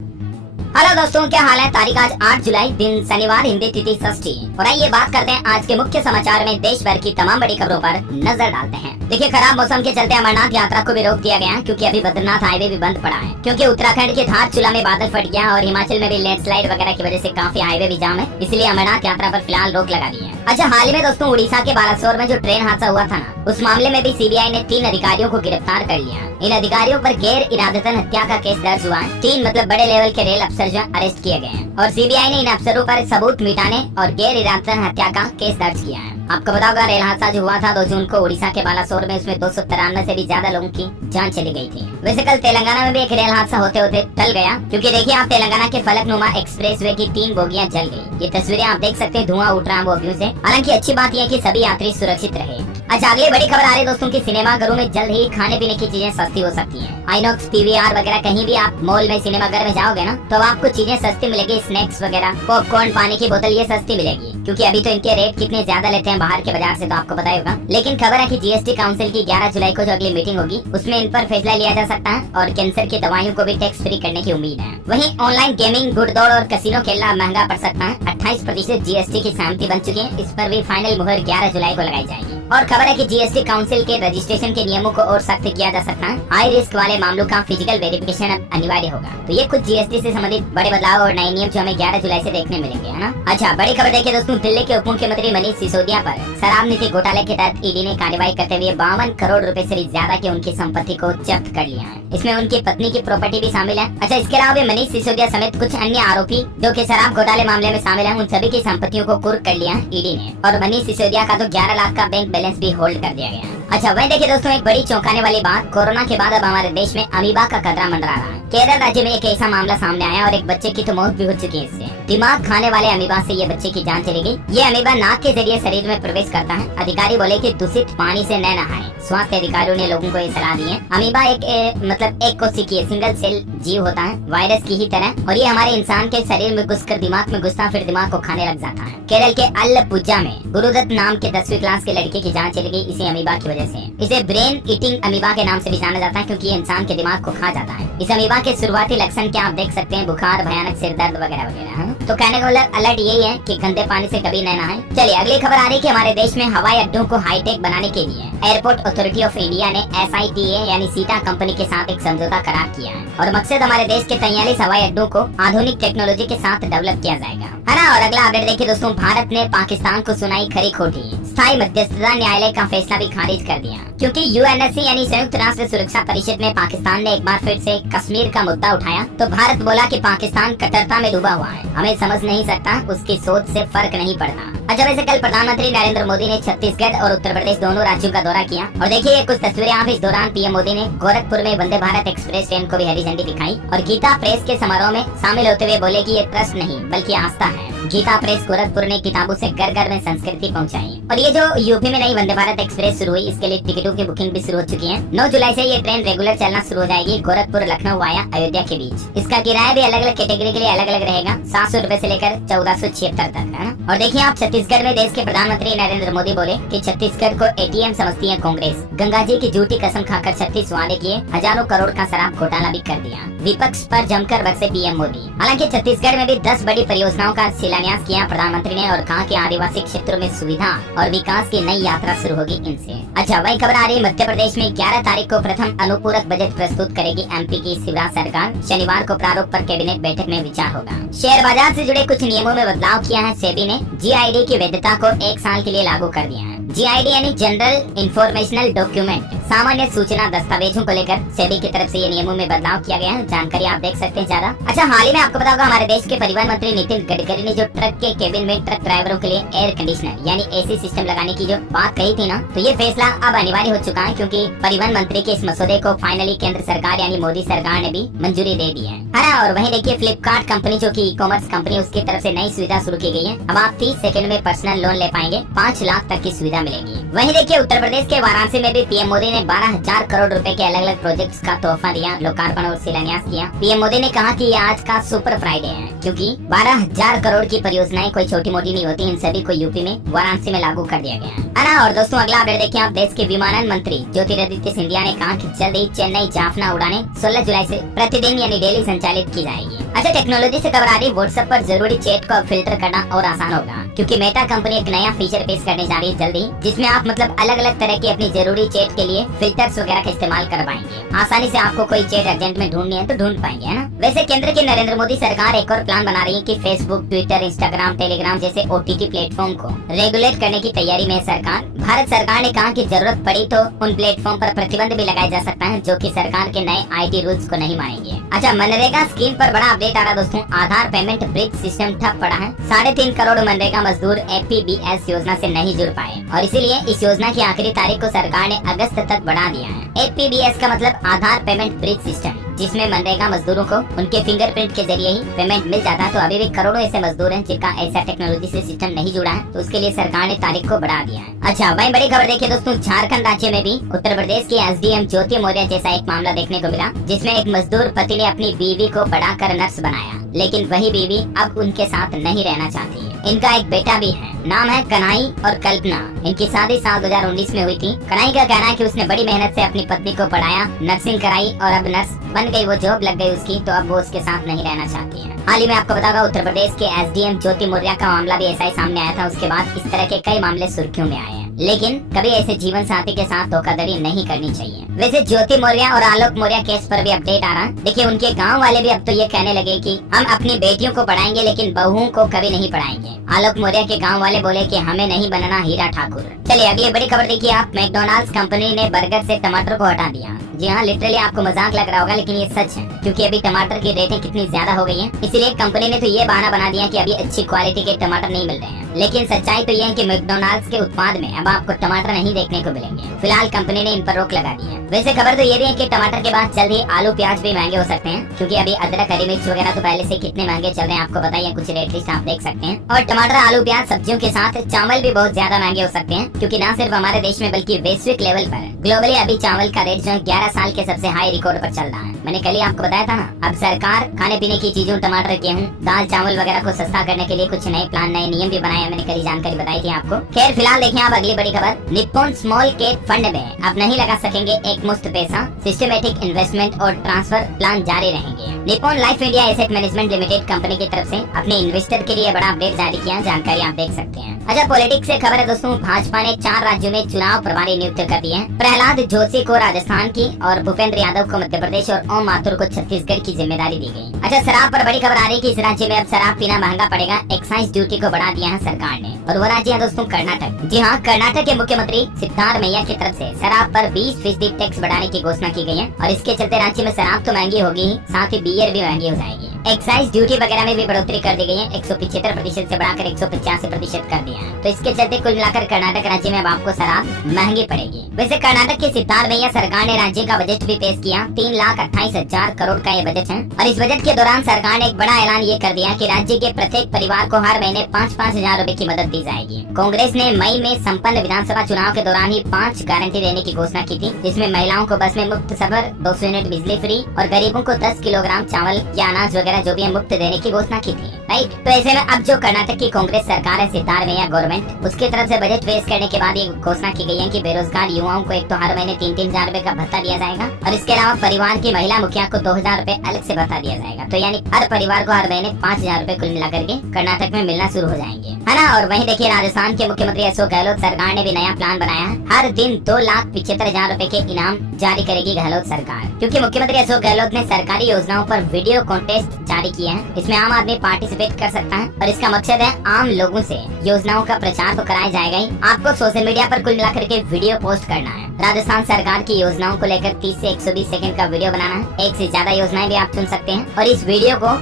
Hello दोस्तों, क्या हाल है। तारीख आज 8 जुलाई, दिन शनिवार, हिंदी तिथि षष्ठी। और आइए बात करते हैं आज के मुख्य समाचार में देश भर की तमाम बड़ी खबरों पर नजर डालते हैं। देखिए, खराब मौसम के चलते अमरनाथ यात्रा को भी रोक दिया गया है, क्योंकि अभी बद्रीनाथ हाईवे भी बंद पड़ा है, क्योंकि उत्तराखंड के धारचूला में बादल फट गया और हिमाचल में भी लैंडस्लाइड वगैरह की वजह से काफी हाईवे भी जाम है, इसलिए अमरनाथ यात्रा पर फिलहाल रोक लगा दी है। अच्छा, हाल ही में दोस्तों उड़ीसा के बालासोर में जो ट्रेन हादसा हुआ था ना, उस मामले में भी सीबीआई ने 3 अधिकारियों को गिरफ्तार कर लिया। इन अधिकारियों पर गैर इरादतन हत्या का केस दर्ज हुआ है। 3 मतलब बड़े लेवल के रेल अफसर जो अरेस्ट किए गए हैं, और सीबीआई ने इन अफसरों पर सबूत मिटाने और गैर इरादतन हत्या का केस दर्ज किया है। आपको बता होगा, रेल हादसा जो हुआ था 2 जून को उड़ीसा के बालासोर में, उसमें 293 से भी ज्यादा लोगों की जान चली गई थी। वैसे कल तेलंगाना में भी एक रेल हादसा होते होते टल गया, क्योंकि देखिए आप, तेलंगाना के फलकनुमा एक्सप्रेसवे की 3 बोगियां जल गई। ये तस्वीरें आप देख सकते हैं, धुआं उठ रहा है बोगियों से। हालांकि अच्छी बात यह है कि सभी यात्री सुरक्षित रहे। अच्छा, अगली बड़ी खबर आ रही है दोस्तों की सिनेमाघरों में जल्द ही खाने पीने की चीजें सस्ती हो सकती हैं। आइनॉक्स, पीवीआर वगैरह कहीं भी आप मॉल में, सिनेमाघर में जाओगे ना, तो आपको चीजें सस्ती मिलेगी। स्नैक्स वगैरह, पॉपकॉर्न, पानी की बोतल, ये सस्ती मिलेगी, क्योंकि अभी तो इनके रेट कितने ज्यादा लेते हैं बाहर के बाजार से, तो आपको पता ही होगा। लेकिन खबर है कि जीएसटी काउंसिल की 11 जुलाई को जो अगली मीटिंग होगी, उसमें इन पर फैसला लिया जा सकता है, और कैंसर की दवाइयों को भी टैक्स फ्री करने की उम्मीद है। वहीं ऑनलाइन गेमिंग, घुड़दौड़ और कैसीनो खेलना महंगा पड़ सकता है। 28% जीएसटी की सहमति बन चुकी है, इस पर भी फाइनल मुहर 11 जुलाई को लगाई जाएगी। और खबर है कि जीएसटी काउंसिल के रजिस्ट्रेशन के नियमों को और सख्त किया जा सकता है। हाई रिस्क वाले मामलों का फिजिकल वेरिफिकेशन अब अनिवार्य होगा। तो ये कुछ जीएसटी से संबंधित बड़े बदलाव और नए नियम जो हमें 11 जुलाई से देखने मिलेंगे, है ना। अच्छा, बड़ी खबर देखिए दोस्तों, दिल्ली के उप मुख्यमंत्री मनीष सिसोदिया पर शराब नीति घोटाले के तहत ईडी ने कार्रवाई करते हुए 52 करोड़ रुपए से भी ज्यादा की उनकी संपत्ति को जब्त कर लिया है। इसमें उनकी पत्नी की प्रॉपर्टी भी शामिल है। अच्छा, इसके अलावा मनीष सिसोदिया समेत कुछ अन्य आरोपी जो कि शराब घोटाले मामले में शामिल है, उन सभी की संपत्तियों को कुर्क कर लिया ईडी ने। और मनीष सिसोदिया का तो 11 लाख का बैंक बैलेंस भी होल्ड कर दिया गया। अच्छा, वही देखिए दोस्तों, एक बड़ी चौंकाने वाली बात, कोरोना के बाद अब हमारे देश में अमीबा का खतरा मंडरा रहा है। केरल राज्य में एक ऐसा मामला सामने आया और एक बच्चे की तो मौत भी हो चुकी है इससे। दिमाग खाने वाले अमीबा से ये बच्चे की जान चली गई। ये अमीबा नाक के जरिए शरीर में प्रवेश करता है। अधिकारी बोले कि दूषित पानी से न नहाएं। स्वास्थ्य अधिकारियों ने लोगों को ये सलाह दी है। अमीबा एक कोशिकीय सिंगल सेल जीव होता है, वायरस की ही तरह, और ये हमारे इंसान के शरीर में घुसकर दिमाग में घुसता, फिर दिमाग को खाने लग जाता है। केरल के अल्लपुझा में गुरुदत्त नाम के 10वीं क्लास के लड़के की जान चली गई इसी अमीबा की वजह से। इसे ब्रेन ईटिंग अमीबा के नाम से भी जाना जाता है, क्योंकि ये इंसान के दिमाग को खा जाता है। इस अमीबा के शुरुआती लक्षण क्या आप देख सकते हैं, बुखार, भयानक सिर दर्द वगैरह वगैरह। तो कहने का अलर्ट यही है कि गंदे पानी से कभी न नहाएं। चलिए अगली खबर आ रही है कि हमारे देश में हवाई अड्डों को हाईटेक बनाने के लिए एयरपोर्ट अथॉरिटी ऑफ इंडिया ने SITA यानी सीटा कंपनी के साथ एक समझौता करार किया है, और मकसद हमारे देश के 43 हवाई अड्डों को आधुनिक टेक्नोलॉजी के साथ डेवलप किया जाएगा, है ना। और अगला अपडेट देखिए दोस्तों, भारत ने पाकिस्तान को सुनाई खरी खोटी। स्थायी मध्यस्थता न्यायालय का फैसला भी खारिज कर दिया, क्योंकि UNSC यानी संयुक्त राष्ट्र सुरक्षा परिषद में पाकिस्तान ने एक बार फिर से कश्मीर का मुद्दा उठाया, तो भारत बोला कि पाकिस्तान कट्टरता में डूबा हुआ है, हमें समझ नहीं सकता, उसकी सोच से फर्क नहीं पड़ता। अच्छा, वैसे कल प्रधानमंत्री नरेंद्र मोदी ने छत्तीसगढ़ और उत्तर प्रदेश दोनों राज्यों का दौरा किया, और देखिए ये कुछ तस्वीरें आप। इस दौरान पीएम मोदी ने गोरखपुर में वंदे भारत एक्सप्रेस ट्रेन को भी हरी झंडी दिखाई, और गीता प्रेस के समारोह में शामिल होते हुए बोले कि ये ट्रस्ट नहीं बल्कि आस्था है। गीता प्रेस गोरखपुर ने किताबों से घर घर में संस्कृति पहुंचाई। और ये जो यूपी में नई वंदे भारत एक्सप्रेस शुरू हुई, इसके लिए टिकटों की बुकिंग भी शुरू हो चुकी है। 9 जुलाई से ये ट्रेन रेगुलर चलना शुरू हो जाएगी, गोरखपुर, लखनऊ वाया अयोध्या के बीच। इसका किराया भी अलग अलग कैटेगरी के लिए अलग अलग रहेगा, 700 रुपए से लेकर 1476 तक, है ना। और देखिए आप, छत्तीसगढ़ में देश के प्रधानमंत्री नरेंद्र मोदी बोले कि छत्तीसगढ़ को ATM समझती है कांग्रेस। गंगा जी की झूठी कसम खाकर 36 वादे किए, हजारों करोड़ का शराब घोटाला भी कर दिया। विपक्ष पर जमकर बरसे पीएम मोदी। हालांकि छत्तीसगढ़ में भी 10 बड़ी परियोजनाओं का शिलान्यास किया प्रधानमंत्री ने, और कहा कि आदिवासी क्षेत्रों में सुविधा और विकास की नई यात्रा शुरू होगी इनसे। अच्छा, वही खबर आ रही है, मध्य प्रदेश में 11 तारीख को प्रथम अनुपूरक बजट प्रस्तुत करेगी MP की शिवराज सरकार। शनिवार को प्रारूप पर कैबिनेट बैठक में विचार होगा। शेयर बाजार से जुड़े कुछ नियमों में बदलाव किया है सेबी ने। GID की वैधता को 1 साल के लिए लागू कर दिया है। GID यानी जनरल इंफॉर्मेशनल डॉक्यूमेंट, सामान्य सूचना दस्तावेजों को लेकर सेबी की तरफ से ये नियमों में बदलाव किया गया है। जानकारी आप देख सकते हैं ज्यादा। अच्छा, हाल ही में आपको पता होगा, हमारे देश के परिवहन मंत्री नितिन गडकरी ने जो ट्रक के केबिन में ट्रक ड्राइवरों के लिए एयर कंडीशनर यानी AC सिस्टम लगाने की जो बात कही थी ना, तो ये फैसला अब अनिवार्य हो चुका है, क्योंकि परिवहन मंत्री के इस मसौदे को फाइनली केंद्र सरकार यानी मोदी सरकार ने भी मंजूरी दे दी है ना। और वहीं देखिए फ्लिपकार्ट कंपनी जो की ई-कॉमर्स कंपनी, उसकी तरफ से नई सुविधा शुरू की गई है। अब आप 30 सेकंड में पर्सनल लोन ले पाएंगे, 5 लाख तक की सुविधा मिलेगी। वहीं देखिए उत्तर प्रदेश के वाराणसी में भी पीएम मोदी ने 12,000 करोड़ रुपए के अलग अलग प्रोजेक्ट्स का तोहफा दिया, लोकार्पण और शिलान्यास किया। पीएम मोदी ने कहा कि ये आज का सुपर फ्राइडे है, क्योंकि 12,000 करोड़ की परियोजनाएं कोई छोटी मोटी नहीं होती, इन सभी को यूपी में वाराणसी में लागू कर दिया गया है ना। और दोस्तों अगला अपडेट देखिए आप, देश के विमानन मंत्री ज्योतिरादित्य सिंधिया ने कहा कि जल्द ही चेन्नई जाफना उड़ानें 16 जुलाई से प्रतिदिन यानी डेली संचालित संचालित की जाएगी। अच्छा, टेक्नोलॉजी से खबर आ रही, व्हाट्सएप पर जरूरी चैट को फिल्टर करना और आसान होगा, क्योंकि मेटा कंपनी एक नया फीचर पेश करने जा रही है जल्दी, जिसमें आप मतलब अलग अलग तरह की अपनी जरूरी चैट के लिए फिल्टर्स वगैरह का इस्तेमाल कर पाएंगे। आसानी से आपको कोई चैट अर्जेंट में ढूंढनी है तो ढूंढ पाएंगे, है ना। वैसे केंद्र की नरेंद्र मोदी सरकार एक और प्लान बना रही है कि फेसबुक, ट्विटर, इंस्टाग्राम, टेलीग्राम जैसे OTT प्लेटफॉर्म को रेगुलेट करने की तैयारी में है सरकार। भारत सरकार ने कहा कि जरूरत पड़ी तो उन प्लेटफॉर्म पर प्रतिबंध भी लगाया जा सकता है जो कि सरकार के नए IT रूल्स को नहीं मानेंगे। अच्छा, मनरेगा स्कीम पर बड़ा अपडेट आ रहा दोस्तों। आधार पेमेंट ब्रिज सिस्टम ठप पड़ा है। 3.5 करोड़ मनरेगा मजदूर APBS योजना से नहीं जुड़ पाए और इसीलिए इस योजना की आखिरी तारीख को सरकार ने अगस्त तक बढ़ा दिया है। APBS का मतलब आधार पेमेंट ब्रिज सिस्टम, जिसमें मनरेगा मजदूरों को उनके फिंगरप्रिंट के जरिए ही पेमेंट मिल जाता है। तो अभी भी करोड़ों ऐसे मजदूर हैं जिनका ऐसा टेक्नोलॉजी से सिस्टम नहीं जुड़ा है, तो उसके लिए सरकार ने तारीख को बढ़ा दिया है। अच्छा, वही बड़ी खबर देखिए दोस्तों, झारखंड राज्य में भी उत्तर प्रदेश की SDM ज्योति मौर्य जैसा एक मामला देखने को मिला, जिसमें एक मजदूर पति ने अपनी बीवी को बढ़ाकर नर्स बनाया, लेकिन वही बीवी अब उनके साथ नहीं रहना चाहती है। इनका एक बेटा भी है, नाम है कन्हई और कल्पना। इनकी शादी साल 2019 में हुई थी। कन्हई का कहना है कि उसने बड़ी मेहनत से अपनी पत्नी को पढ़ाया, नर्सिंग कराई और अब नर्स बन गई, वो जॉब लग गई उसकी, तो अब वो उसके साथ नहीं रहना चाहती है। हाल ही में आपको बताऊंगा उत्तर प्रदेश के SDM ज्योति मौर्य का मामला भी ऐसा ही सामने आया था। उसके बाद इस तरह के कई मामले सुर्खियों में आए हैं, लेकिन कभी ऐसे जीवन साथी के साथ धोखाधड़ी नहीं करनी चाहिए। वैसे ज्योति मौर्य और आलोक मौर्य केस पर भी अपडेट आ रहा है। देखिए, उनके गांव वाले भी अब तो ये कहने लगे कि हम अपनी बेटियों को पढ़ाएंगे लेकिन बहुओं को कभी नहीं पढ़ाएंगे। आलोक मौर्य के गांव वाले बोले कि हमें नहीं बनना हीरा ठाकुर। चलिए अगली बड़ी खबर देखिए आप। मैकडॉनल्ड्स कंपनी ने बर्गर से टमाटर को हटा दिया। जी हाँ, लिटरली आपको मजाक लग रहा होगा, लेकिन ये सच है, क्योंकि अभी टमाटर की रेटें कितनी ज्यादा हो गई हैं। इसलिए कंपनी ने तो ये बहाना बना दिया कि अभी अच्छी क्वालिटी के टमाटर नहीं मिल रहे हैं। लेकिन सच्चाई तो ये है कि मैकडॉनल्ड्स के उत्पाद में अब आपको टमाटर नहीं देखने को मिलेंगे। फिलहाल कंपनी ने इन पर रोक लगा दी है। वैसे खबर तो ये भी है कि टमाटर के बाद जल्द ही आलू प्याज भी महंगे हो सकते हैं, क्योंकि अभी अदरक, हरी मिर्च वगैरह तो पहले से कितने महंगे चल रहे हैं आपको बताइए, कुछ रेट लिस्ट आप देख सकते हैं। और टमाटर, आलू, प्याज, सब्जियों के साथ चावल भी बहुत ज्यादा महंगे हो सकते हैं, क्योंकि न सिर्फ हमारे देश में बल्कि वैश्विक लेवल पर ग्लोबली अभी चावल का रेट जो है 11 साल के सबसे हाई रिकॉर्ड पर चल रहा है। मैंने कल ही आपको बताया था ना। अब सरकार खाने पीने की चीजों, टमाटर, गेहूं, दाल, चावल वगैरह को सस्ता करने के लिए कुछ नए प्लान, नए नियम भी बनाए। मैंने कल ही जानकारी बताई थी आपको। खैर फिलहाल देखिए आप अगली बड़ी खबर। निप्पॉन स्मॉल कैप फंड में अब नहीं लगा सकेंगे एक मुश्त पैसा, सिस्टमेटिक इन्वेस्टमेंट और ट्रांसफर प्लान जारी रहेंगे। Nippon life India asset management limited company की तरफ से अपने इन्वेस्टर के लिए बड़ा अपडेट जारी किया, जानकारी आप देख सकते हैं। अच्छा, पॉलिटिक्स से खबर है दोस्तों। भाजपा ने 4 राज्यों में चुनाव प्रभारी नियुक्त कर दिए हैं। प्रहलाद जोशी को राजस्थान की और भूपेंद्र यादव को मध्य प्रदेश और ओम माथुर को छत्तीसगढ़ की जिम्मेदारी दी गई। अच्छा, शराब पर बड़ी खबर आ रही है कि इस राज्य में अब शराब पीना महंगा पड़ेगा। एक्साइज ड्यूटी को बढ़ा दिया है सरकार ने, और वो राज्य है दोस्तों कर्नाटक। जी हाँ, कर्नाटक के मुख्यमंत्री सिद्धारमैया की तरफ से शराब पर 20% टैक्स बढ़ाने की घोषणा की गई है, और इसके चलते राज्य में शराब तो महंगी होगी ही, साथ ही बियर भी महंगी हो जाएगी। एक्साइज ड्यूटी वगैरह में भी बढ़ोतरी कर दी गई है, 175% से बढ़ाकर 185% कर दिया है। तो इसके चलते कुल मिलाकर कर्नाटक राज्य में अब आपको शराब महंगी पड़ेगी। वैसे कर्नाटक की सिद्धारमैया सरकार ने राज्य का बजट भी पेश किया। 3,28,000 करोड़ का ये बजट है, और इस बजट के दौरान सरकार ने एक बड़ा ऐलान ये कर दिया कि राज्य के प्रत्येक परिवार को हर महीने 5-5 हजार रूपए की मदद दी जाएगी। कांग्रेस ने मई में संपन्न विधानसभा चुनाव के दौरान ही 5 गारंटी देने की घोषणा की थी, जिसमें महिलाओं को बस में मुफ्त सफर, 200 यूनिट बिजली फ्री और गरीबों को 10 किलोग्राम चावल या अनाज वगैरह जो भी है मुफ्त देने की घोषणा की थी। राइट, तो ऐसे में अब जो कर्नाटक की कांग्रेस सरकार है, सिद्धारमैया गवर्नमेंट, उसकी तरफ से बजट पेश करने के बाद ये घोषणा की गई है कि बेरोजगार युवाओं को एक तो हर महीने 3-3 हजार रूपए का भत्ता दिया जाएगा, और इसके अलावा परिवार की महिला मुखिया को 2,000 रूपए अलग से भत्ता दिया जाएगा। तो यानी हर परिवार को हर महीने 5,000 रूपए कुल मिला करके कर्नाटक में मिलना शुरू हो जाएंगे, है ना। और वहीं देखिए राजस्थान के मुख्यमंत्री अशोक गहलोत सरकार ने भी नया प्लान बनाया है। हर दिन 2,75,000 रूपए के इनाम जारी करेगी गहलोत सरकार, क्योंकि मुख्यमंत्री अशोक गहलोत ने सरकारी योजनाओं पर वीडियो कॉन्टेस्ट जारी किया है। इसमें आम आदमी पार्टिसिपेट कर सकता है, और इसका मकसद है आम लोगों से योजनाओं का प्रचार तो कराया जाएगा ही, आपको सोशल मीडिया पर कुल मिलाकर के वीडियो पोस्ट करना है। राजस्थान सरकार की योजनाओं को लेकर 30 से 120 सेकंड का वीडियो बनाना है। एक से ज्यादा योजनाएं भी आप चुन सकते हैं, और इस वीडियो को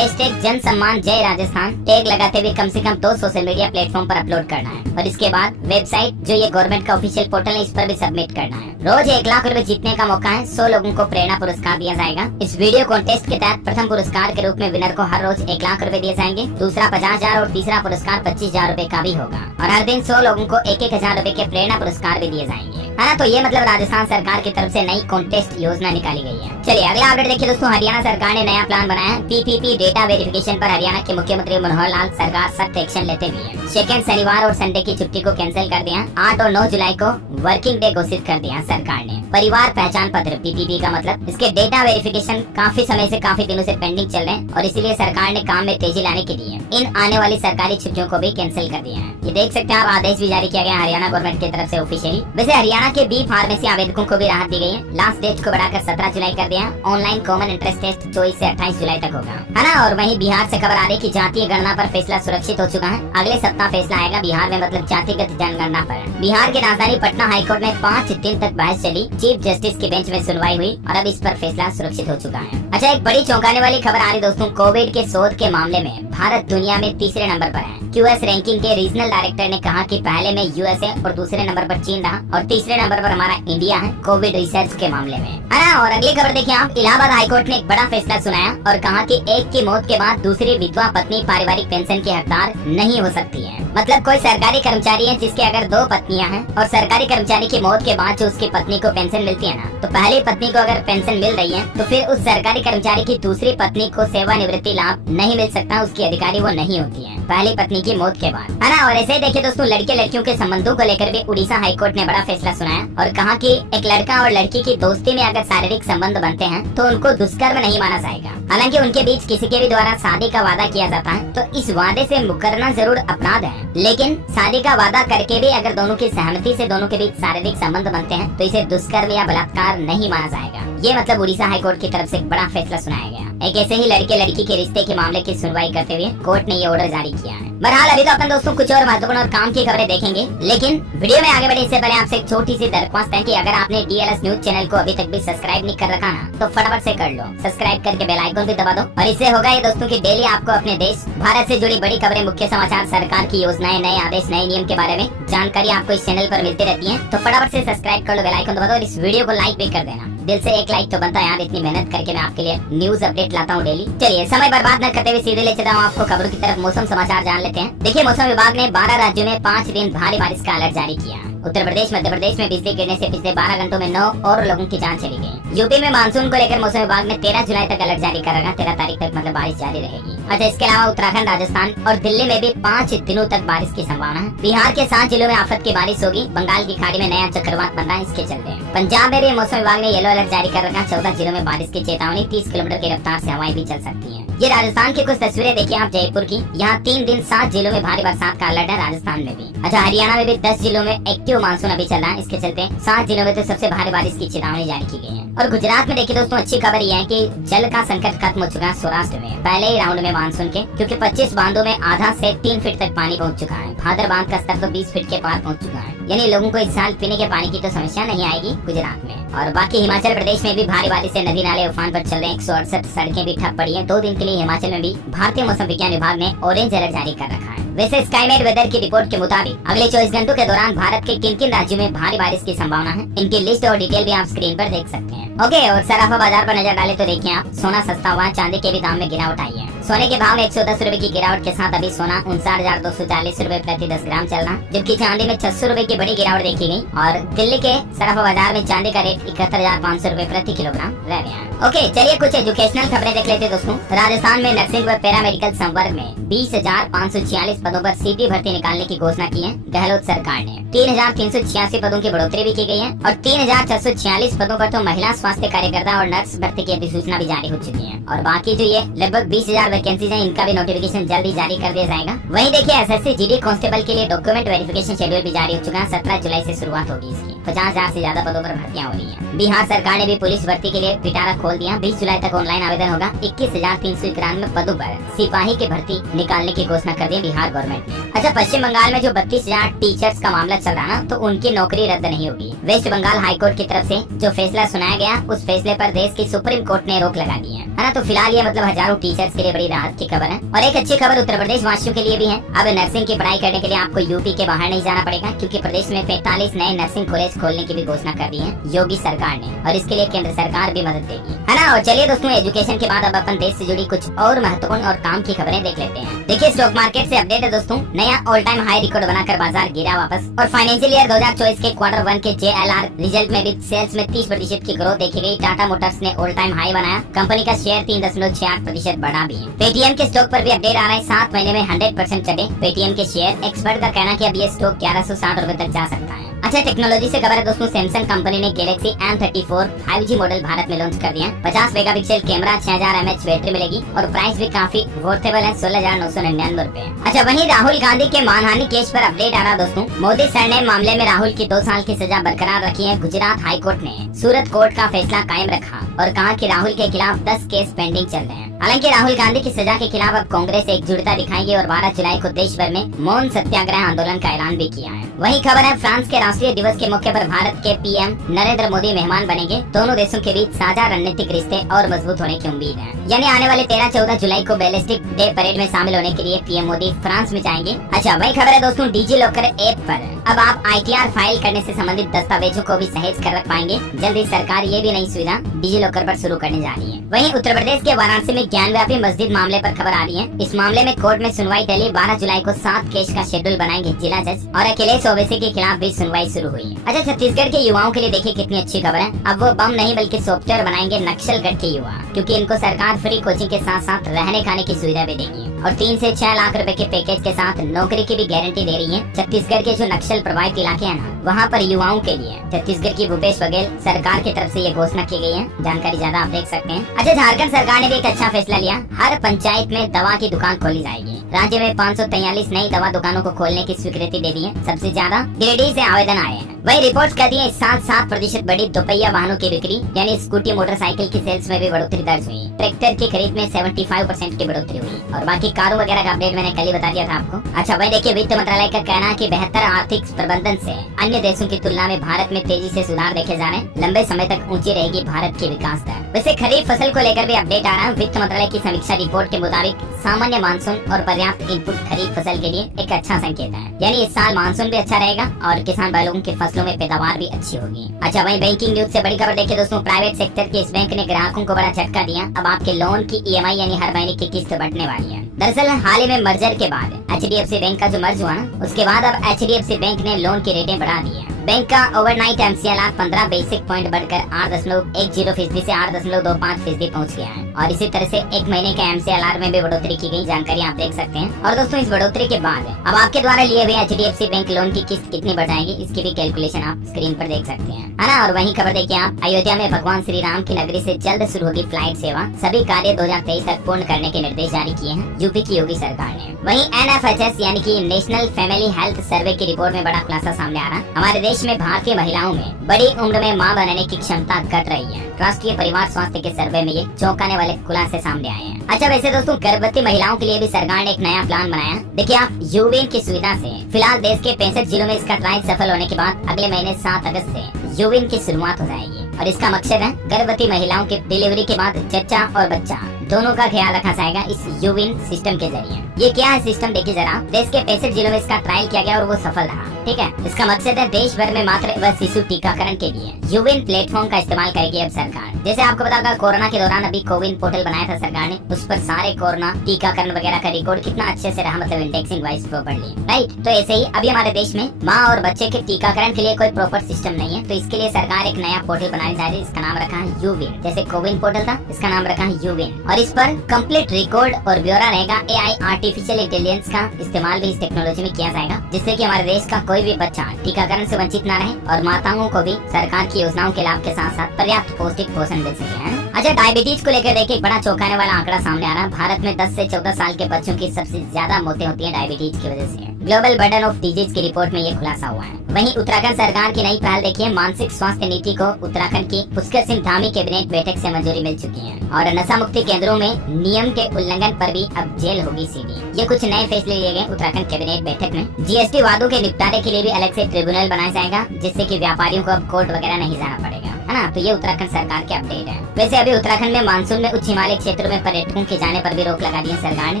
#जन सम्मान जय राजस्थान टैग लगाते हुए कम से कम 2 सोशल मीडिया प्लेटफॉर्म पर अपलोड करना है, और इसके बाद वेबसाइट जो ये गवर्नमेंट का ऑफिशियल पोर्टल है, इस पर भी सबमिट करना है। रोज 1 लाख रुपए जीतने का मौका है। 100 लोगों को प्रेरणा पुरस्कार दिया जाएगा। इस वीडियो कॉन्टेस्ट के तहत प्रथम पुरस्कार के रूप में विनर को हर रोज 1 लाख रुपए दिए जाएंगे, दूसरा 50,000 और तीसरा पुरस्कार 25,000 रूपए का भी होगा, और हर दिन 100 लोगों को 1-1 हजार रूपए के प्रेरणा पुरस्कार भी दिए जाएंगे। है ना। तो ये मतलब राजस्थान सरकार की तरफ से नई कॉन्टेस्ट योजना निकाली गई है। चलिए अगला अपडेट देखिए दोस्तों, हरियाणा सरकार ने नया प्लान बनाया है। पीपीपी डेटा वेरिफिकेशन पर हरियाणा के मुख्यमंत्री मनोहर लाल सरकार सख्त एक्शन लेते हुए है। सेकंड शनिवार और संडे की छुट्टी को कैंसिल कर दिया। 8 और 9 जुलाई को वर्किंग डे घोषित कर दिया सरकार ने। परिवार पहचान पत्र पीपीपी का मतलब इसके डेटा वेरिफिकेशन काफी समय से काफी दिनों से पेंडिंग चल रहे हैं और इसीलिए सरकार ने काम में तेजी लाने के लिए इन आने वाली सरकारी छुट्टियों को भी कैंसिल कर दिया है। ये देख सकते हैं आप, आदेश भी जारी किया गया हरियाणा गवर्नमेंट की तरफ से ऑफिशियली। वैसे हरियाणा के बी फार्मेसी आवेदकों को भी राहत दी गई है। लास्ट डेट को बढ़ाकर 17 जुलाई कर दिया। ऑनलाइन कॉमन इंटरेस्ट टेस्ट 24 से 28 जुलाई तक होगा, है ना। और वहीं बिहार से खबर आ रही है कि जातीय गणना पर फैसला सुरक्षित हो चुका है। अगले सप्ताह फैसला आएगा बिहार में, मतलब जातिगत जनगणना पर। बिहार की राजधानी पटना हाईकोर्ट में 5 दिन तक बहस चली। चीफ जस्टिस की बेंच में सुनवाई हुई और अब इस पर फैसला सुरक्षित हो चुका है। अच्छा, एक बड़ी चौंकाने वाली खबर आ रही दोस्तों, कोविड के शोध के मामले में भारत दुनिया में तीसरे नंबर पर है। क्यूएस रैंकिंग के रीजनल डायरेक्टर ने कहा कि पहले में यूएसए और दूसरे नंबर पर चीन रहा और तीसरे नंबर पर हमारा इंडिया है कोविड रिसर्च के मामले में, है ना। और अगली खबर देखिए आप, इलाहाबाद हाईकोर्ट ने एक बड़ा फैसला सुनाया और कहा कि एक की मौत के बाद दूसरी विधवा पत्नी पारिवारिक पेंशन की हकदार नहीं हो सकती है। मतलब कोई सरकारी कर्मचारी है जिसके अगर 2 पत्नियां हैं और सरकारी कर्मचारी की मौत के बाद जो उसकी पत्नी को पेंशन मिलती है ना, तो पहली पत्नी को अगर पेंशन मिल रही है तो फिर उस सरकारी कर्मचारी की दूसरी पत्नी को सेवानिवृत्ति लाभ नहीं मिल सकता, उसकी अधिकारी वो नहीं होती है पहली पत्नी की मौत के बाद, है ना। और ऐसे ही देखिए दोस्तों, लड़के लड़कियों के संबंधों को लेकर भी उड़ीसा हाईकोर्ट ने बड़ा फैसला सुनाया और कहा कि एक लड़का और लड़की की दोस्ती में अगर शारीरिक संबंध बनते हैं तो उनको दुष्कर्म नहीं माना जाएगा। हालांकि उनके बीच किसी के भी द्वारा शादी का वादा किया जाता है तो इस वादे से मुकरना जरूर अपराध है, लेकिन शादी का वादा करके भी अगर दोनों की सहमति से दोनों के बीच शारीरिक संबंध बनते हैं तो इसे दुष्कर्म या बलात्कार नहीं माना जाएगा। ये मतलब उड़ीसा हाईकोर्ट की तरफ से एक बड़ा फैसला सुनाया गया। एक ऐसे ही लड़के लड़की के रिश्ते के मामले की सुनवाई करते हुए कोर्ट ने ये ऑर्डर जारी किया है। बहरहाल अभी तो अपन दोस्तों कुछ और महत्वपूर्ण और काम की खबरें देखेंगे, लेकिन वीडियो में आगे बढ़े इससे पहले आपसे एक छोटी सी दरख्वास्त है कि अगर आपने डीएलएस न्यूज चैनल को अभी तक भी सब्सक्राइब नहीं कर रखा ना, तो फटाफट से कर लो। सब्सक्राइब करके बेल आइकन भी दबा दो और इससे होगा ये दोस्तों की डेली आपको अपने देश भारत से जुड़ी बड़ी खबरें, मुख्य समाचार, सरकार की योजनाएं, नए आदेश, नए नियम के बारे में जानकारी आपको इस चैनल पर मिलती रहती है। तो फटाफट से सब्सक्राइब कर लो, बेल आइकन दबा दो और इस वीडियो को लाइक भी कर देना। दिल से एक लाइक तो बनता है यार, इतनी मेहनत करके मैं आपके लिए न्यूज अपडेट लाता हूँ डेली। चलिए समय बर्बाद न करते हुए सीधे ले चलता हूँ आपको खबरों की तरफ। मौसम समाचार जान लेते हैं। देखिए, मौसम विभाग ने 12 राज्यों में 5 दिन भारी बारिश का अलर्ट जारी किया। उत्तर प्रदेश, मध्य प्रदेश में बिजली गिरने से पिछले 12 घंटों में 9 और लोगों की जान चली गई। यूपी में मानसून को लेकर मौसम विभाग ने 13 जुलाई तक अलर्ट जारी कर रखा। 13 तारीख तक मतलब बारिश जारी रहेगी। अच्छा, इसके अलावा उत्तराखंड, राजस्थान और दिल्ली में भी 5 दिनों तक बारिश की संभावना है। बिहार के 7 जिलों में आफत की बारिश होगी। बंगाल की खाड़ी में नया चक्रवात बन रहा है, इसके चलते पंजाब में भी मौसम विभाग ने येलो अलर्ट जारी कर रखा। 14 जिलों में बारिश की चेतावनी। 30 किलोमीटर की रफ्तार से हवाएं भी चल सकती हैं। ये राजस्थान की कुछ तस्वीरें देखिए आप जयपुर की। यहाँ 3 दिन 7 जिलों में भारी बरसात का अलर्ट है, राजस्थान में भी। अच्छा, हरियाणा में भी 10 जिलों में एक्टिव मानसून अभी चल रहा है, इसके चलते 7 जिलों में तो सबसे भारी बारिश की चेतावनी जारी की गई है। और गुजरात में देखिए दोस्तों, अच्छी खबर यह है कि जल का संकट खत्म हो चुका है सौराष्ट्र में पहले ही राउंड में मानसून के, क्योंकि 25 बांधों में आधा से 3 फीट तक पानी पहुंच चुका है। भादर बांध का स्तर तो 20 फीट के पार पहुंच चुका है, यानी लोगों को इस साल पीने के पानी की तो समस्या नहीं आएगी गुजरात में। और बाकी हिमाचल प्रदेश में भी भारी बारिश से नदी नाले उफान पर चल रहे हैं। 168 सड़कें भी ठप पड़ी हैं। 2 दिन के लिए हिमाचल में भी भारतीय मौसम विज्ञान विभाग ने ऑरेंज अलर्ट जारी कर रखा है। वैसे स्काईमेट वेदर की रिपोर्ट के मुताबिक अगले 24 घंटों के दौरान भारत के किन किन राज्यों में भारी बारिश की संभावना है, इनकी लिस्ट और डिटेल भी आप स्क्रीन पर देख सकते हैं। ओके, और सराफा बाजार पर नजर डाले तो देखिए आप, सोना सस्ता हुआ, चांदी के भी दाम में गिरावट आई है। सोने के भाव में 110 रुपए की गिरावट के साथ अभी सोना 59,240 रुपए प्रति 10 ग्राम चल रहा, जबकि चांदी में 600 रुपए की बड़ी गिरावट देखी गई। और दिल्ली के सराफा बाजार में चांदी का रेट 71,500 रुपए प्रति किलोग्राम रह गया है। ओके, चलिए कुछ एजुकेशनल खबरें देख लेते दोस्तों। राजस्थान में नर्सिंग व पैरामेडिकल संवर्ग में 20,546 पदों पर सीधी भर्ती निकालने की घोषणा की है गहलोत सरकार ने। 3,386 पदों की बढ़ोतरी भी की गई है और 3,646 पदों पर तो महिला स्वास्थ्य कार्यकर्ता और नर्स भर्ती की अधिसूचना भी जारी हो चुकी है। और बाकी जो ये लगभग 20,000 वैकेंसीज हैं, इनका भी नोटिफिकेशन जल्द ही जारी कर दिया जाएगा। वहीं देखिए, एसएससी जीडी कांस्टेबल के लिए डॉक्यूमेंट वेरिफिकेशन शेड्यूल भी जारी हो चुका है। 17 जुलाई से शुरुआत होगी इसकी। 50,000 से ज्यादा पदों पर भर्तियां हो रही है। बिहार सरकार ने भी पुलिस भर्ती के लिए पिटारा खोल दिया। 20 जुलाई तक ऑनलाइन आवेदन होगा। 21,391 पदों पर सिपाही की भर्ती निकालने की घोषणा कर दी बिहार गवर्नमेंट ने। अच्छा, पश्चिम बंगाल में जो 32,000 टीचर्स का मामला चल रहा ना, तो उनकी नौकरी रद्द नहीं होगी। वेस्ट बंगाल हाईकोर्ट की तरफ से जो फैसला सुनाया गया, उस फैसले पर देश की सुप्रीम कोर्ट ने रोक लगा दी है ना। तो फिलहाल ये मतलब हजारों टीचर्स के लिए बड़ी राहत की खबर है। और एक अच्छी खबर उत्तर प्रदेश वासियों के लिए भी है। अब नर्सिंग की पढ़ाई करने के लिए आपको यूपी के बाहर नहीं जाना पड़ेगा, क्योंकि प्रदेश में 45 नए नर्सिंग कॉलेज कॉलेज खोलने की भी घोषणा कर दी है योगी सरकार ने, और इसके लिए केंद्र सरकार भी मदद देगी, है ना। और चलिए दोस्तों, एजुकेशन के बाद अब अपन देश से जुड़ी कुछ और महत्वपूर्ण और काम की खबरें देख लेते हैं। देखिए, स्टॉक मार्केट से अपडेट है दोस्तों, नया ऑल टाइम हाई रिकॉर्ड बनाकर बाजार गिरा वापस, और फाइनेंशियल ईयर 2024 के क्वार्टर 1 के JLR रिजल्ट में भी सेल्स में 30% की ग्रोथ देखी गई। टाटा मोटर्स ने ऑल टाइम हाई बनाया, कंपनी का शेयर 3.68% बढ़ा भी है। पेटीएम के स्टॉक पर भी अपडेट आ रहा है, 7 महीने में 100% चढ़े पेटीएम के शेयर। एक्सपर्ट का कहना है कि अब ये स्टॉक 1160 रुपए तक जा सकता है। अच्छा, टेक्नोलॉजी से खबर है दोस्तों, सैमसंग कंपनी ने Galaxy M34 5G model Bharat में लॉन्च कर दिया। 50 मेगापिक्सल कैमरा, 6000 mAh बैटरी मिलेगी, और प्राइस भी काफी वर्थेबल है, 16,999 रुपए। अच्छा, वहीं राहुल गांधी के मानहानि केस पर अपडेट आ रहा दोस्तों, मोदी सरनेम मामले में राहुल की 2 साल की सजा बरकरार रखी है। गुजरात हाई कोर्ट ने सूरत कोर्ट का फैसला कायम रखा और कहा कि राहुल के खिलाफ 10 केस पेंडिंग चल रहे हैं। हालांकि राहुल गांधी की सजा के खिलाफ अब कांग्रेस एकजुटता दिखाएगी और 12 जुलाई को देश भर में मौन सत्याग्रह आंदोलन का ऐलान भी किया है। वही खबर है, फ्रांस के राष्ट्रीय दिवस के मौके पर भारत के PM नरेंद्र मोदी मेहमान बनेंगे। दोनों देशों के बीच साझा रणनीतिक रिश्ते और मजबूत होने की उम्मीद है। यानी आने वाले 13-14 जुलाई को बैलिस्टिक डे परेड में शामिल होने के लिए PM मोदी फ्रांस में जाएंगे। अच्छा, वही खबर है दोस्तों, डिजी लॉकर ऐप पर अब आप ITR फाइल करने से संबंधित दस्तावेजों को भी सहेज कर रख पाएंगे। जल्द ही सरकार ये भी नई सुविधा डिजी लॉकर पर शुरू करने जा रही है। वहीं उत्तर प्रदेश के वाराणसी में ज्ञानव्यापी मस्जिद मामले पर खबर आ रही है। इस मामले में कोर्ट में सुनवाई टली, 12 जुलाई को 7 केस का शेड्यूल बनाएंगे जिला जज, और अखिलेश ओवैसी के खिलाफ भी सुनवाई शुरू हुई। अच्छा, छत्तीसगढ़ के युवाओं के लिए देखिए कितनी अच्छी खबर है, अब वो बम नहीं बल्कि सॉफ्टवेयर बनाएंगे नक्सलगढ़ के युवा, क्योंकि इनको सरकार फ्री कोचिंग के साथ साथ रहने खाने की सुविधा भी देगी, और 3 से 6 लाख रुपए के पैकेज के साथ नौकरी की भी गारंटी दे रही है। छत्तीसगढ़ के जो नक्सल प्रभावित इलाके हैं ना, वहाँ पर युवाओं के लिए छत्तीसगढ़ की भूपेश बघेल सरकार की तरफ से ये घोषणा की गई है। जानकारी ज्यादा आप देख सकते हैं। अच्छा, झारखंड सरकार ने भी एक अच्छा फैसला लिया, हर पंचायत में दवा की दुकान खोली जाएगी। राज्य में 543 नई दवा दुकानों को खोलने की स्वीकृति दे दी है। सबसे ज्यादा गिरिडीह से आवेदन आए हैं। वही रिपोर्ट्स कहती है, इस साल 7% बढ़ी दोपहिया वाहनों की बिक्री, यानी स्कूटी मोटरसाइकिल की सेल्स में भी बढ़ोतरी दर्ज हुई। ट्रैक्टर की खरीद में 75% की बढ़ोतरी हुई, और बाकी कारों वगैरह का अपडेट मैंने कल ही बता दिया था आपको। अच्छा, वही देखिए, वित्त मंत्रालय का कहना है कि बेहतर आर्थिक प्रबंधन से अन्य देशों की तुलना में भारत में तेजी से सुधार देखे जा रहे हैं। लंबे समय तक ऊंची रहेगी भारत की विकास दर। वैसे खरीफ फसल को लेकर भी अपडेट आ रहा है। वित्त मंत्रालय की समीक्षा रिपोर्ट के मुताबिक सामान्य मानसून और पर्याप्त इनपुट खरीफ फसल के लिए एक अच्छा संकेत है, यानी इस साल मानसून भी अच्छा रहेगा और किसान भाई लोगों की फसलों में पैदावार भी अच्छी होगी। अच्छा, वहीं बैंकिंग न्यूज से बड़ी खबर देखिए दोस्तों, प्राइवेट सेक्टर के इस बैंक ने ग्राहकों को बड़ा झटका दिया। अब आपके लोन की EMI यानी हर महीने की किस्त बढ़ने वाली है। दरअसल हाल ही में मर्जर के बाद HDFC बैंक का जो मर्ज हुआ ना, उसके बाद अब HDFC बैंक ने लोन की रेटें बढ़ा दी है। बैंक का ओवरनाइट MCLR 15 बेसिक पॉइंट बढ़कर 8.10% से 8.25% पहुंच गया है, और इसी तरह से एक महीने के MCLR में भी बढ़ोतरी की गई। जानकारी आप देख सकते हैं। और दोस्तों, इस बढ़ोतरी के बाद अब आपके द्वारा लिए हुए HDFC बैंक लोन की किस्त कितनी बढ़ जाएगी, इसकी भी कैलकुलेशन आप स्क्रीन पर देख सकते हैं, है ना। और वहीं खबर देखिए आप, अयोध्या में भगवान श्री राम की नगरी से जल्द शुरू होगी फ्लाइट सेवा। सभी कार्य 2023 तक पूर्ण करने के निर्देश जारी किए हैं यूपी की योगी सरकार ने। वहीं NFHS यानी कि नेशनल फैमिली हेल्थ सर्वे की रिपोर्ट में बड़ा खुलासा सामने आ रहा है। हमारे देश में भारतीय महिलाओं में बड़ी उम्र में मां बनने की क्षमता घट रही है। राष्ट्रीय परिवार स्वास्थ्य के सर्वे में ये चौंकाने वाले खुलासे सामने आए हैं। अच्छा, वैसे दोस्तों, गर्भवती महिलाओं के लिए भी सरकार ने एक नया प्लान बनाया। देखिए आप, यूविन की सुविधा से फिलहाल देश के 65 जिलों में इसका ट्रायल सफल होने के बाद अगले महीने 7 अगस्त से यूविन की शुरुआत हो जाएगी, और इसका मकसद है गर्भवती महिलाओं के डिलीवरी के बाद जच्चा और बच्चा दोनों का ख्याल रखा जाएगा इस यूविन सिस्टम के जरिए। ये क्या है सिस्टम, देखिए जरा। देश के 65 जिलों में इसका ट्रायल किया गया और वो सफल रहा। ठीक है, इसका मकसद है देश भर में मातृ व शिशु टीकाकरण के लिए यूविन प्लेटफॉर्म का इस्तेमाल करेगी अब सरकार। जैसे आपको पता होगा, कोरोना के दौरान अभी कोविन पोर्टल बनाया था सरकार ने, उस पर सारे कोरोना टीकाकरण वगैरह का रिकॉर्ड कितना अच्छे से रहा, मतलब इंडेक्सिंग वाइज प्रॉपर्ली, राइट। तो ऐसे ही अभी हमारे देश में माँ और बच्चे के टीकाकरण के लिए कोई प्रॉपर सिस्टम नहीं है, तो इसके लिए सरकार एक नया पोर्टल बनाने जा रही है। इसका नाम रखा है यूविन। जैसे कोविन पोर्टल था, इसका नाम रखा है यूविन, और इस पर कंप्लीट रिकॉर्ड और ब्यौरा रहेगा। AI आर्टिफिशियल इंटेलिजेंस का इस्तेमाल भी इस टेक्नोलॉजी में किया जाएगा, जिससे कि हमारे देश का कोई भी बच्चा टीकाकरण से वंचित न रहे और माताओं को भी सरकार की योजनाओं के लाभ के साथ साथ पर्याप्त पौष्टिक पोषण मिल सके। अच्छा, डायबिटीज को लेकर देखिए एक बड़ा चौंकाने वाला आंकड़ा सामने आ रहा है। भारत में 10 से 14 साल के बच्चों की सबसे ज्यादा मौतें होती हैं डायबिटीज की वजह से। ग्लोबल बर्डन ऑफ डिजीज की रिपोर्ट में ये खुलासा हुआ है। वहीं उत्तराखंड सरकार की नई पहल देखिए, मानसिक स्वास्थ्य नीति को उत्तराखंड की पुष्कर सिंह धामी कैबिनेट बैठक से मंजूरी मिल चुकी है, और नशा मुक्ति केंद्रों में नियम के उल्लंघन पर भी अब जेल होगी सीधी। ये कुछ नए फैसले लिए गए उत्तराखंड कैबिनेट बैठक में। GST वादों के निपटारे के लिए भी अलग से ट्रिब्यूनल बनाया जाएगा, जिससे कि व्यापारियों को अब कोर्ट वगैरह नहीं जाना पड़ेगा। है ना। तो ये उत्तराखंड सरकार के अपडेट है। वैसे अभी उत्तराखंड में मानसून में उच्च हिमालय क्षेत्रों में पर्यटकों के जाने पर भी रोक लगा दी है सरकार ने।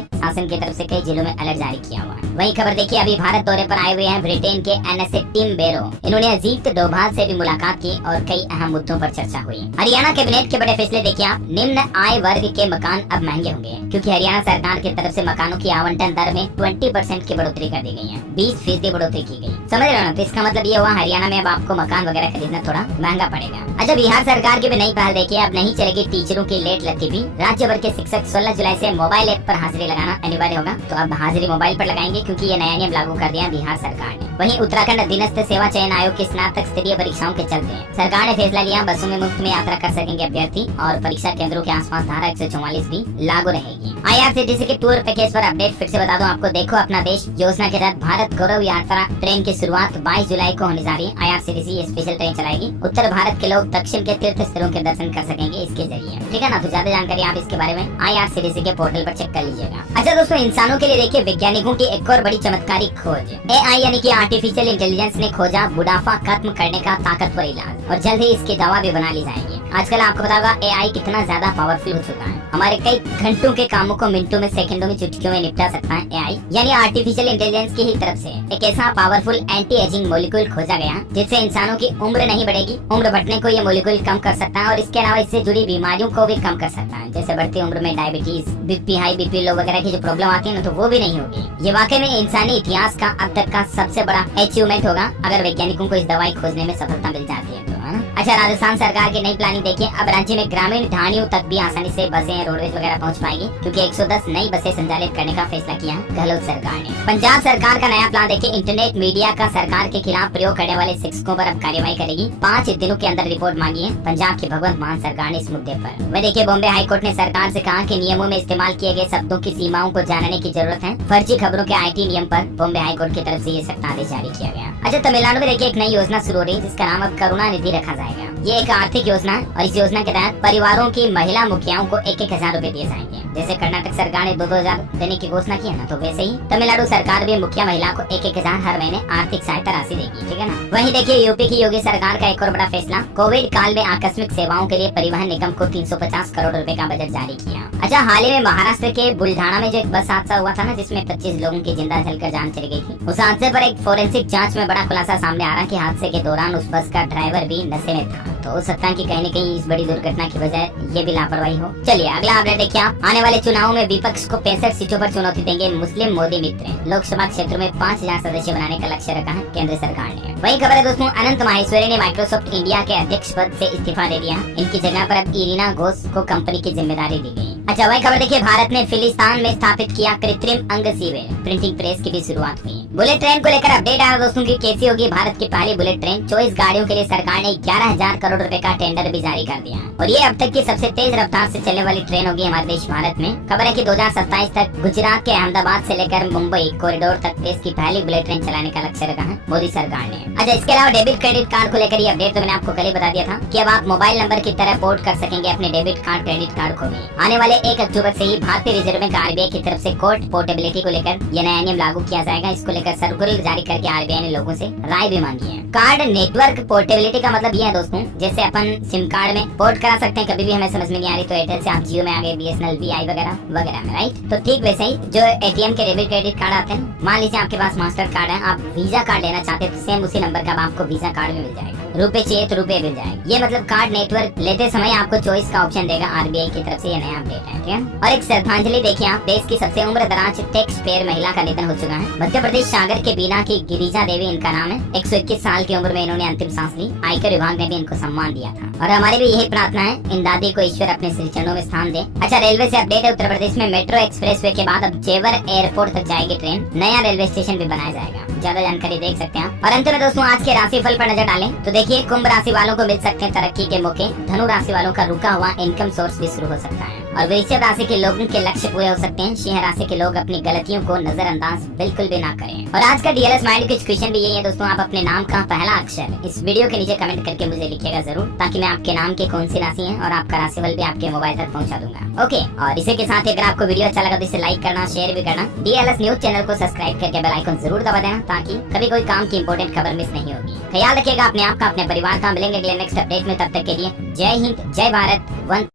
शासन की तरफ से कई जिलों में अलर्ट जारी किया हुआ है। वही खबर देखिए, अभी भारत दौरे पर आए हुए हैं ब्रिटेन के एनएसए टीम बेरो। इन्होंने अजीत डोभाल से भी मुलाकात की और कई अहम मुद्दों पर चर्चा हुई। हरियाणा कैबिनेट के बड़े फैसले देखिए आप, निम्न आय वर्ग के मकान अब महंगे होंगे, क्योंकि हरियाणा सरकार की तरफ से मकानों की आवंटन दर में 20% की बढ़ोतरी कर दी गई है। 20% बढ़ोतरी की गई, समझ रहे हो ना। तो इसका मतलब ये हुआ हरियाणा में अब आपको मकान वगैरह खरीदना थोड़ा महंगा पड़ेगा। अच्छा, बिहार सरकार की भी नई पहल देखिए, अब नहीं चलेगी टीचरों की लेट लतीफी। राज्य भर के शिक्षक 16 जुलाई से मोबाइल ऐप पर हाजिरी लगाना अनिवार्य होगा। तो अब हाजिरी मोबाइल पर लगाएंगे, क्योंकि ये नया नियम लागू कर दिया बिहार सरकार ने। वहीं उत्तराखंड अधीनस्थ सेवा चयन आयोग की स्नातक स्तरीय परीक्षाओं के चलते सरकार ने फैसला लिया, बसों में मुफ्त में यात्रा कर सकेंगे अभ्यर्थी और परीक्षा केंद्रों के आसपास धारा 144 भी लागू रहेगी। IRCTC के टूर पैकेज पर अपडेट फिर से बता दूं आपको। देखो अपना देश योजना के तहत भारत गौरव यात्रा ट्रेन की शुरुआत 22 जुलाई को होने जा रही है। IRCTC ये स्पेशल ट्रेन चलाएगी। उत्तर भारत के लोग दक्षिण के तीर्थ स्थलों के दर्शन कर सकेंगे इसके जरिए, ठीक है ना। तो ज्यादा जानकारी आप इसके बारे में IRCTC के पोर्टल पर चेक कर लीजिएगा। अच्छा दोस्तों, इंसानों के लिए देखिए वैज्ञानिकों की एक और बड़ी चमत्कारिक खोज। AI यानी कि आर्टिफिशियल इंटेलिजेंस ने खोजा बुढ़ापा खत्म करने का ताकतवर इलाज, और जल्द ही इसकी दवा भी बना ली जाएगी। आजकल आपको पता होगा AI कितना ज्यादा पावरफुल हो चुका है। हमारे कई घंटों के कामों को मिनटों में, सेकंडों में, चुटकियों में निपटा सकता है AI यानी आर्टिफिशियल इंटेलिजेंस की ही तरफ से एक ऐसा पावरफुल एंटी एजिंग मोलिक्यूल खोजा गया जिससे इंसानों की उम्र नहीं बढ़ेगी। उम्र बढ़ने को ये मोलिक्यूल कम कर सकता है और इसके अलावा इससे जुड़ी बीमारियों को भी कम कर सकता है। जैसे बढ़ती उम्र में डायबिटीज, BP हाई, BP लो वगैरह की जो प्रॉब्लम आती है ना, तो वो भी नहीं होगी। ये वाकई में इंसानी इतिहास का अब तक का सबसे बड़ा अचीवमेंट होगा अगर वैज्ञानिकों को इस दवाई खोजने में सफलता मिल जाती है तो, है ना। अच्छा, राजस्थान सरकार की नई प्लानिंग देखिए, अब राज्य में ग्रामीण ढाणियों तक भी आसानी से बसें, रोडवेज वगैरह पहुंच पाएगी, क्योंकि 110 नई बसें संचालित करने का फैसला किया गहलोत सरकार ने। पंजाब सरकार का नया प्लान देखिए, इंटरनेट मीडिया का सरकार के खिलाफ प्रयोग करने वाले शिक्षकों पर अब कार्रवाई करेगी। 5 दिनों के अंदर रिपोर्ट मांगी है पंजाब की भगवंत मान सरकार ने इस मुद्दे पर। वह देखिए, बॉम्बे हाईकोर्ट ने सरकार से कहा कि नियमों में इस्तेमाल किए गए शब्दों की सीमाओं को जानने की जरूरत है। फर्जी खबरों के IT नियम पर बॉम्बे हाईकोर्ट की तरफ से ये सख्त आदेश जारी किया गया। अच्छा, तमिलनाडु में देखिए एक नई योजना शुरू हो रही है जिसका नाम अब करुणा निधि रखा जाएगा। ये एक आर्थिक योजना है और इस योजना के तहत परिवारों की महिला मुखियाओं को 1-1 हजार रूपए दिए जाएंगे। जैसे कर्नाटक सरकार ने 2-2 हजार देने की घोषणा की है ना, तो वैसे ही तमिलनाडु सरकार भी मुखिया महिला को 1-1 हजार हर महीने आर्थिक सहायता राशि देगी, ठीक है ना। वहीं देखिए यूपी की योगी सरकार का एक और बड़ा फैसला, कोविड काल में आकस्मिक सेवाओं के लिए परिवहन निगम को 350 करोड़ रुपए का बजट जारी किया। अच्छा, हाल ही में महाराष्ट्र के बुलढाना में जो एक बस हादसा हुआ था ना, जिसमें 25 लोगों की जिंदा जलकर जान चली गई थी, उस हादसे पर एक फोरेंसिक जांच में बड़ा खुलासा सामने आ रहा कि हादसे के दौरान उस बस का ड्राइवर भी नशे में था। तो हो सकता है कि कहीं न कहीं इस बड़ी दुर्घटना की वजह ये भी लापरवाही हो। चलिए अगला अपडेट देखिए आप, आने वाले चुनाव में विपक्ष को 65 सीटों पर चुनौती देंगे मुस्लिम मोदी मित्र। लोकसभा क्षेत्र में 5000 सदस्य बनाने का लक्ष्य रखा है केंद्र सरकार ने। वही खबर है दोस्तों, अनंत माहेश्वरी ने माइक्रोसॉफ्ट इंडिया के अध्यक्ष पद से इस्तीफा दे दिया। इनकी जगह पर अब इरीना घोष को कंपनी की जिम्मेदारी दी गई। अच्छा, वही खबर देखिए, भारत ने फिलिस्तीन में स्थापित किया कृत्रिम अंग शिविर, प्रिंटिंग प्रेस की भी शुरुआत हुई। बुलेट ट्रेन को लेकर अपडेट आया दोस्तों की कैसी होगी भारत की पहली बुलेट ट्रेन। 24 गाड़ियों के लिए सरकार ने 11,000 करोड़ रुपए का टेंडर भी जारी कर दिया और ये अब तक की सबसे तेज रफ्तार से चलने वाली ट्रेन होगी हमारे देश भारत में। खबर है कि 2027 तक गुजरात के अहमदाबाद से लेकर मुंबई कॉरिडोर तक देश की पहली बुलेट ट्रेन चलाने का लक्ष्य रखा है मोदी सरकार ने। अच्छा, इसके अलावा डेबिट क्रेडिट कार्ड को लेकर ये अपडेट तो मैंने आपको कल ही बता दिया था कि अब आप मोबाइल नंबर की तरह पोर्ट कर सकेंगे अपने डेबिट कार्ड क्रेडिट कार्ड को भी। आने वाले 1 अक्टूबर से ही भारतीय रिजर्व बैंक RBI की तरफ से कोड पोर्टेबिलिटी को लेकर ये नया नियम लागू किया जाएगा। इसको लेकर सर्कुलर जारी करके RBI ने लोगों से राय भी मांगी है। कार्ड नेटवर्क पोर्टेबिलिटी का मतलब ये है दोस्तों, जैसे अपन सिम कार्ड में पोर्ट करा सकते हैं, कभी भी हमें समझ में नहीं आ रही तो एयरटेल से आप जियो में आ गए, BSNL, VI वगैरह वगैरह में, राइट। तो ठीक वैसे ही जो ATM के डेबिट क्रेडिट कार्ड आते हैं, मान लीजिए आपके पास मास्टर कार्ड है, आप वीजा कार्ड लेना चाहते हैं तो सेम उसी नंबर का आपको वीजा कार्ड में मिल जाएगा। रुपए चाहिए तो रुपए मिल जाएगा। ये मतलब कार्ड नेटवर्क लेते समय आपको चॉइस का ऑप्शन देगा RBI की तरफ से। ये नया अपडेट है, ठीक है। और एक श्रद्धांजलि देखिए आप, देश की सबसे उम्र दराज टैक्स पेयर महिला का निधन हो चुका है। मध्य प्रदेश सागर के बीना की गिरिजा देवी इनका नाम है। 121 साल की उम्र में इन्होंने अंतिम सांस ली। आयकर विभाग ने भी इनको सम्मान दिया था और हमारी भी यही प्रार्थना है, इन दादी को ईश्वर अपने श्री चरणों में स्थान दे। अच्छा, रेलवे से अपडेट है, उत्तर प्रदेश में मेट्रो एक्सप्रेसवे के बाद अब जेवर एयरपोर्ट तक जाएगी ट्रेन। नया रेलवे स्टेशन भी बनाया जाएगा। ज्यादा जानकारी देख सकते हैं। और अंत में दोस्तों आज के राशिफल पर नजर डालें तो देखिए, कुंभ राशि वालों को मिल सकते हैं तरक्की के मौके। धनु राशि वालों का रुका हुआ इनकम सोर्स भी शुरू हो सकता है। और वृषभ राशि के लोगों के लक्ष्य पूरे हो सकते हैं। सिंह राशि के लोग अपनी गलतियों को नजरअंदाज बिल्कुल भी ना करें। और आज का डीएलएस माइंड कुछ क्वेश्चन भी यही है दोस्तों, आप अपने नाम का पहला अक्षर इस वीडियो के नीचे कमेंट करके मुझे लिखिएगा जरूर, ताकि मैं आपके नाम की कौन सी राशि है और आपका राशिफल भी आपके मोबाइल तक पहुंचा दूंगा। ओके, और इसी के साथ अगर आपको वीडियो अच्छा लगा तो इसे लाइक करना, शेयर भी करना। डीएलएस न्यूज चैनल को सब्सक्राइब करके बेल आइकन जरूर दबा देना, ताकि कभी कोई काम की इंपॉर्टेंट खबर मिस नहीं होगी। ख्याल रखिएगा अपने आप का, अपने परिवार का। मिलेंगे अगले नेक्स्ट अपडेट में, तब तक के लिए जय हिंद, जय भारत, वंदे